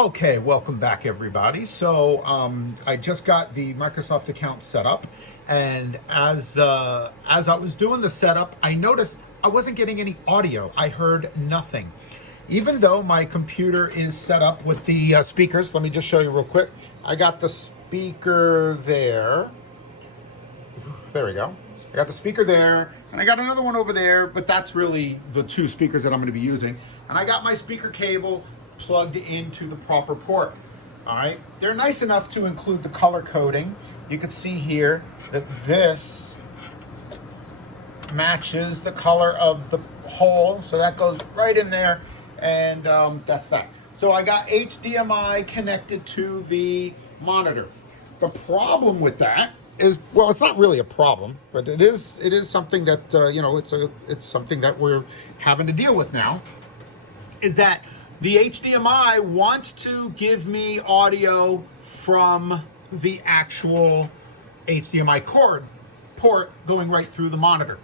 Okay, welcome back everybody. So I just got the Microsoft account set up, and as I was doing the setup, I noticed I wasn't getting any audio. I heard nothing. Even though my computer is set up with the speakers. Let me just show you real quick. I got the speaker there. There we go. I got the speaker there, and I got another one over there, but that's really the two speakers that I'm going to be using. And I got my speaker cable plugged into the proper port. All right, they're nice enough to include the color coding. You can see here that this matches the color of the hole, so that goes right in there, and that's that. So I got HDMI connected to the monitor. The problem with that is, well, it's not really a problem, but it is something that you know, it's something that we're having to deal with now. Is that the HDMI wants to give me audio from the actual HDMI port going right through the monitor.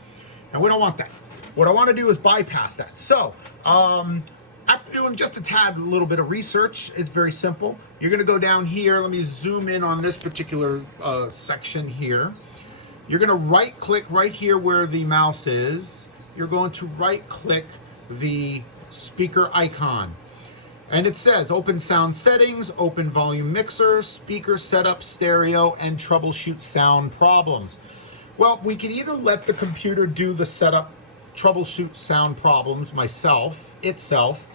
And we don't want that. What I want to do is bypass that. So, after doing just a little bit of research, it's very simple. You're going to go down here. Let me zoom in on this particular section here. You're going to right click right here where the mouse is. You're going to right click the speaker icon. And it says open sound settings, open volume mixer, speaker setup, stereo, and troubleshoot sound problems. Well, we can either let the computer do the setup, troubleshoot sound problems itself.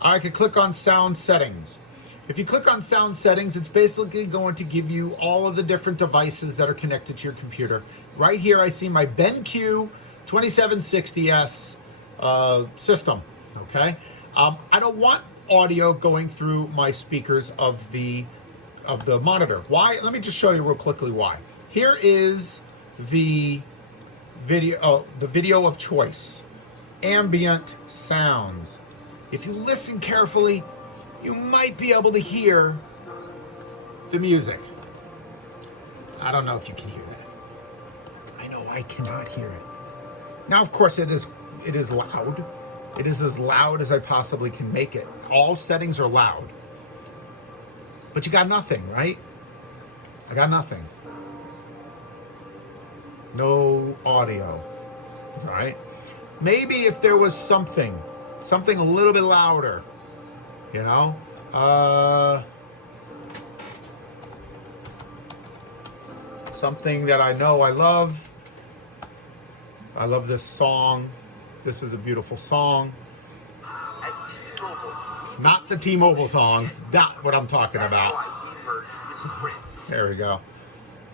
I could click on sound settings. If you click on sound settings, it's basically going to give you all of the different devices that are connected to your computer. Right here, I see my BenQ 2760S system, okay? I don't want audio going through my speakers of the monitor. Why? Let me just show you real quickly why. Here is the video of choice, ambient sounds. If you listen carefully, you might be able to hear the music. I don't know if you can hear that. I know I cannot hear it. Now, of course, it is loud. It is as loud as I possibly can make it. All settings are loud. But you got nothing, right? I got nothing. No audio. All right? Maybe if there was something a little bit louder, you know? Something that I know I love. I love this song. This is a beautiful song. Not the T-Mobile song. It's not what I'm talking about. There we go.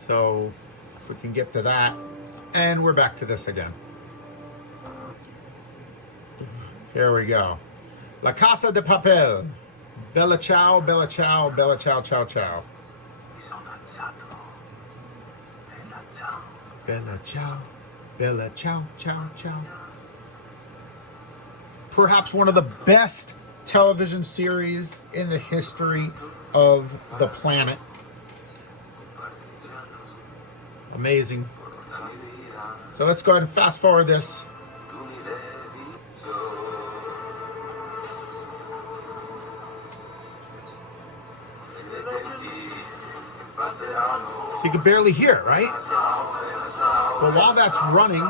So if we can get to that. And we're back to this again. Here we go. La Casa de Papel. Bella ciao, bella ciao, bella ciao, ciao, ciao. Bella ciao, bella ciao, ciao, ciao. Perhaps one of the best television series in the history of the planet. Amazing. So let's go ahead and fast forward this. So you can barely hear it, right? Well, while that's running,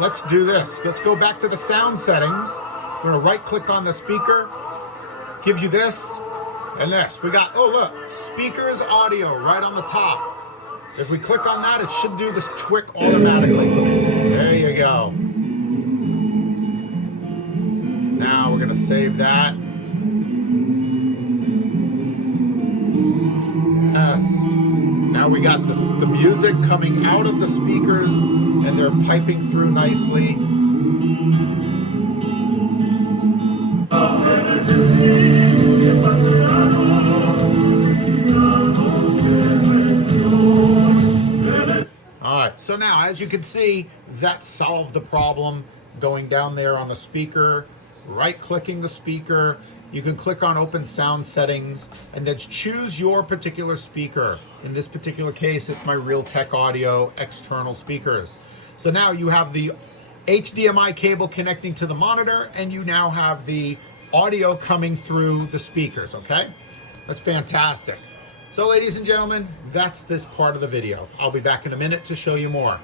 let's do this. Let's go back to the sound settings. We're going to right click on the speaker, give you this and this. We got, oh look, speakers audio right on the top. If we click on that, it should do this trick automatically. There you go. Now we're going to save that. Yes. Now we got the music coming out of the speakers, and they're piping through nicely. All right, so now as you can see, that solved the problem. Going down there on the speaker, right clicking the speaker, you can click on open sound settings and then choose your particular speaker. In this particular case, it's my Realtek Audio external speakers. So now you have the HDMI cable connecting to the monitor, and you now have the audio coming through the speakers, okay? That's fantastic. So ladies and gentlemen, that's this part of the video. I'll be back in a minute to show you more.